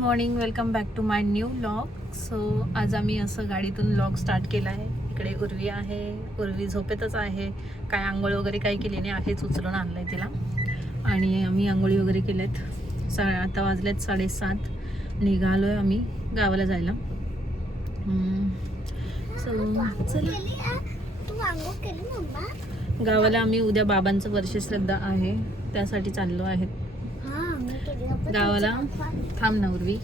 Morning, welcome back to my new vlog. So आज आम्ही असं गाडीतून व्लॉग स्टार्ट केला आहे. इकडे उर्वी आहे. उर्वी झोपेतच आहे. काय आंघोळ वगैरे काही केली नाही, आहेच उचलून आणलंय तिला. आणि आम्ही आंघोळी वगैरे केलेत. आता वाजलेत 7:30. निघालोय आम्ही गावाला जायला. गावाला आम्ही उद्या बाबांचं वर्षश्रद्धा आहे, त्यासाठी चाललो आहे गावाला. थांब ना उर्वी,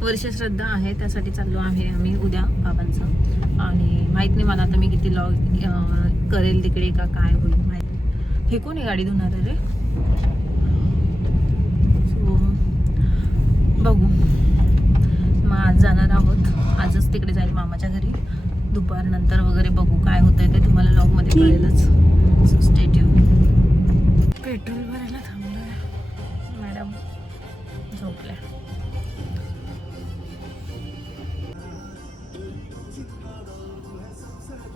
वर्षश्रद्धा आहे त्यासाठी चाललो आहे आम्ही उद्या बाबांचं. आणि माहित नाही मला आता मी किती लॉग करेल तिकडे का काय होईल माहित नाही. हे कोण आहे गाडी धुणार रे? सो बघू, मग आज जाणार आहोत. आजच तिकडे जाईल मामाच्या घरी. दुपारनंतर वगैरे बघू काय होतंय ते तुम्हाला लॉगमध्ये कळेलच. So stay tune. पेट्रोल भरायला थांबलोय. मॅडम झोपल्या.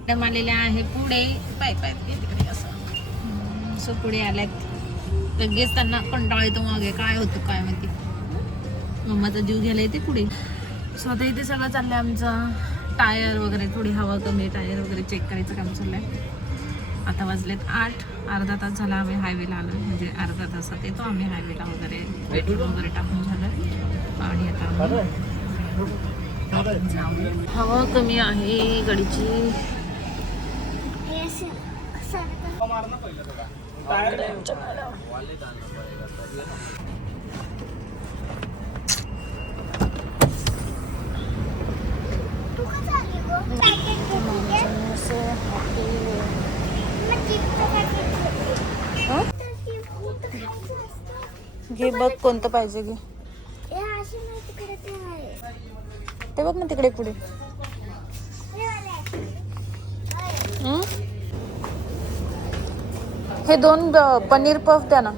मॅडम आलेल्या आहे पुढे. पाय पाय तिकडे असं. सो पुढे आल्यात. लगेच त्यांना कंटाळ येतो मागे काय होतं काय माहिती. मम्माचा जीव घ्यायला येते पुढे. सो आता इथे सगळं चाललंय आमचं. टायर वगैरे, थोडी हवा कमी, टायर वगैरे चेक करायचं काम चाललंय. आता वाजलेत 8. अर्धा तास झाला आम्ही हायवेला आलो. म्हणजे अर्धा तासात येतो आम्ही हायवेला वगैरे. पेट्रोल वगैरे टाकून झालं. आणि आता हवा कमी आहे गाडीची. घे बघ कोणतं पाहिजे घे. ते बघ ना तिकडे पुढे. हे 2 पनीर पफ द्या ना.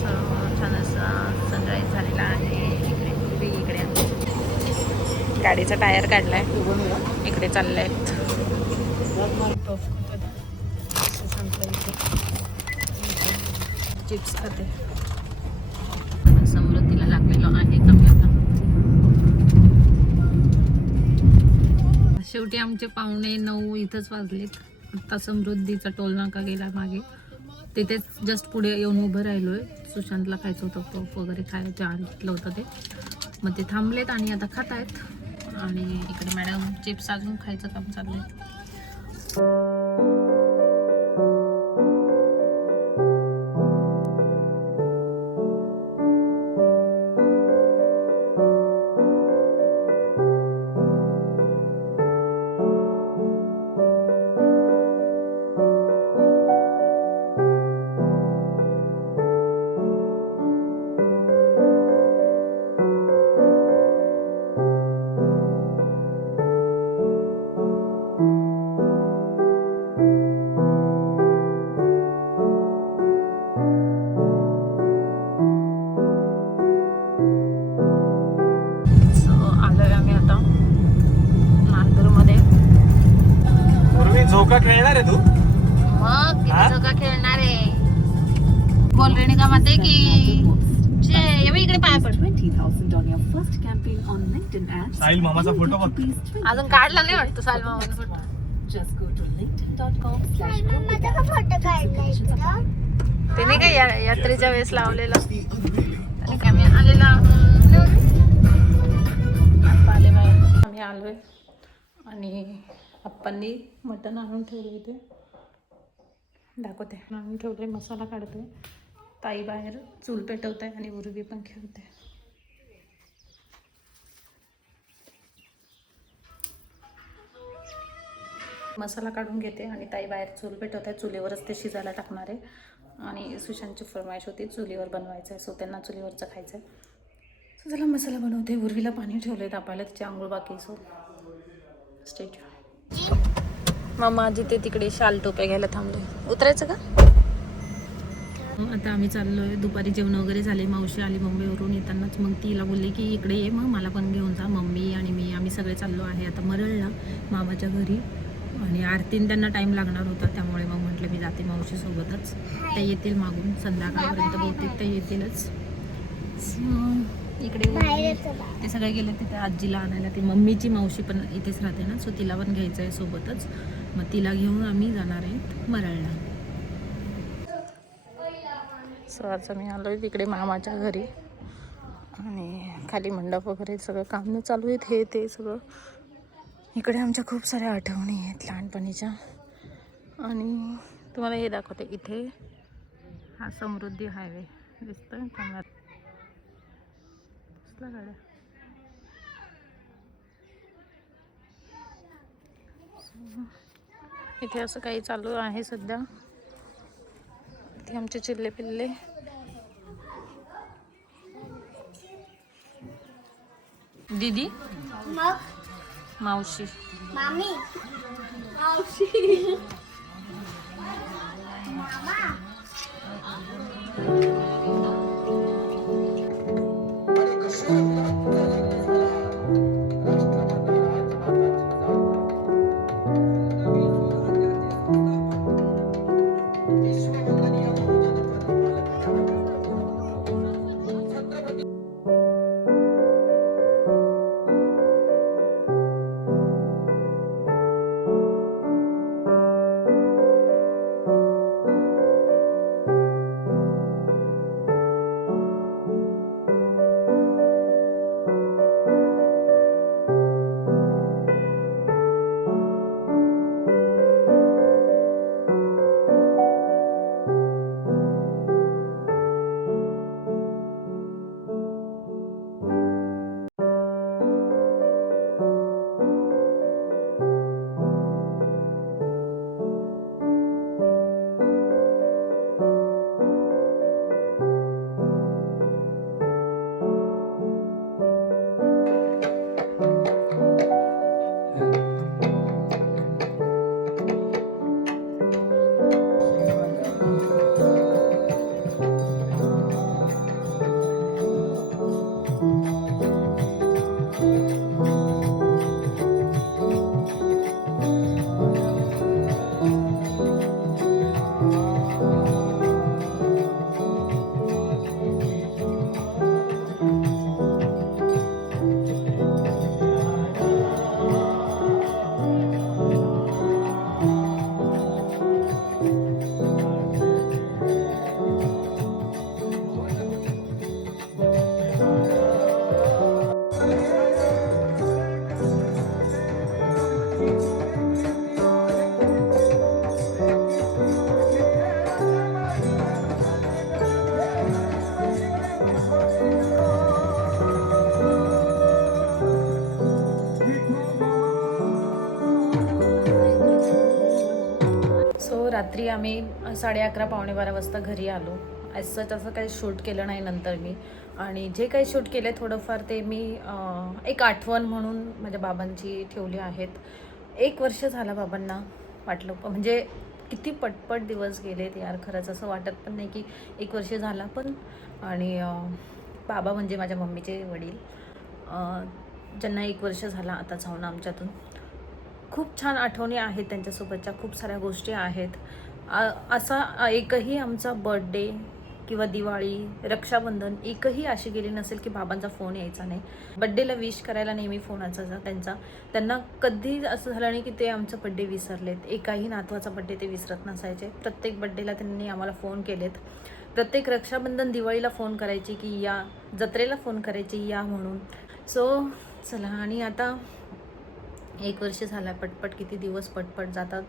छान असा सनराईज झालेला आहे. इकडे गाडीचा टायर काढलाय. इकडे चाललाय चिप्स खाते. समृद्धीला लागलेलो आहे कमी. शेवटी आमचे 8:45 इथंच वाजलेत. आता समृद्धीचा टोल नाका गेला मागे. तिथेच जस्ट पुढे येऊन उभं राहिलोय. सुशांतला खायचं होतं पफ वगैरे खायचं आणलं होतं ते. मग ते थांबलेत आणि आता खात आहेत. आणि इकडे मॅडम चिप्स अजून खायचं काम चाललंय. झोका खेळणार आहे तू? मग किती झोका खेळणार आहे? बोल रेणुका माते की जय. इकडे पाय पड. साहिल मामाचा फोटो बघ. अजून काढला नाही वाटतं साहिल मामाचा फोटो. त्याने काय यात्रेच्या वेळेस लावलेला. आणि काय मी आलेला आम्ही आलोय. आणि आप्पांनी मटण आणून ठेवलं. इथे दाखवते. आणून ठेवलंय. मसाला काढतोय. ताई बाहेर चूल पेटवत आहे आणि उर्वी पण खेळते. मसाला काढून घेते आणि ताई बाहेर चूल पेटवत आहे. चुलीवरच ते शिजायला टाकणार आहे. आणि सुशांतची फरमाईश होती चुलीवर बनवायचं आहे. सो त्यांना चुलीवरचं खायचं आहे. सो चला मसाला बनवते. उर्वीला पाणी ठेवलंय तापायला. तिची आंघोळ बाकी. So state. मामा आजी ते तिकडे शाल टोप्या घ्यायला थांबले. उतरायचं का? आता आम्ही चाललोय. दुपारी जेवण वगैरे झाले. मावशी आली मुंबईवरून. येतानाच मग तिला बोलले की इकडे ये, मग मला पण घेऊन जा. मम्मी आणि मी आम्ही सगळे चाललो आहे आता मरळला मामाच्या घरी. आणि आरतीन त्यांना टाईम लागणार होता, त्यामुळे मग म्हटलं मी जाते मावशीसोबतच. त्या येतील मागून संध्याकाळपर्यंत, बहुतेक त्या येतीलच. इकडे ते सगळे गेले तिथे आजीला आणायला. ती मम्मीची मावशी पण इथेच राहते ना, सो तिला पण घ्यायचं आहे सोबतच. मग तिला घेऊन आम्ही जाणार आहेत मरळला. सो आता मी आलो आहे तिकडे मामाच्या घरी आणि खाली मंडप वगैरे सगळं काम चालू आहेत. हे ते सगळं इकडे आमच्या खूप साऱ्या आठवणी आहेत लहानपणीच्या. आणि तुम्हाला हे दाखवते, इथे हा समृद्धी हायवे दिसतोय तुम्हाला. दिसला गाड्या. इथे असं काही चालू आहे सध्या. इथे आमचे चिल्ले पिल्ले. दीदी, मावशी, मामी, मावशी, मामा. रात्री आम्ही 11:30 पावणे 12 वाजता घरी आलो. असं काही शूट केलं नाही नंतर मी. आणि जे काही शूट केले थोडंफार ते मी एक आठवण म्हणून माझ्या बाबांची ठेवली आहेत. 1 वर्ष झाला बाबांना. वाटलं म्हणजे किती पटपट दिवस गेलेत यार, खरंच असं वाटत पण नाही की 1 वर्ष झाला पण. आणि बाबा म्हणजे माझ्या मम्मीचे वडील, ज्यांना 1 वर्ष झाला आता जाऊन आमच्यातून. खूप छान आठवणी आहेत त्यांच्यासोबतच्या, खूप साऱ्या गोष्टी आहेत. असा एकही आमचा बर्थडे किंवा दिवाळी, रक्षाबंधन एकही अशी गेली नसेल की बाबांचा फोन यायचा नाही. बड्डेला विश करायला नेहमी फोन असायचा त्यांचा. त्यांना कधी असं झालं नाही की ते आमचा बड्डे विसरलेत. एकाही नातवाचा बड्डे ते विसरत नसायचे. प्रत्येक बड्डेला त्यांनी आम्हाला फोन केलेत. प्रत्येक रक्षाबंधन, दिवाळीला फोन करायची की या, जत्रेला फोन करायची या म्हणून. सो चला, आणि आता 1 वर्ष झाला. पटपट किती दिवस पटपट जातात.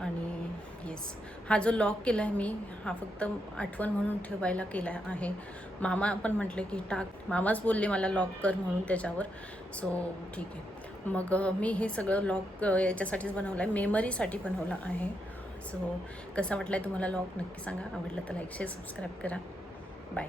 आणि येस, हा जो लॉक केला आहे मी, हा फक्त आठवण म्हणून ठेवायला केला आहे. मामा पण म्हटले की टाक, मामाच बोलले मला लॉक कर म्हणून त्याच्यावर. सो ठीक आहे. मग मी हे सगळं लॉक याच्यासाठीच बनवलं आहे, मेमरीसाठी बनवलं आहे. सो कसा वाटला आहे तुम्हाला लॉक नक्की सांगा. आवडलं तर लाईक, शेअर, सबस्क्राईब करा. बाय.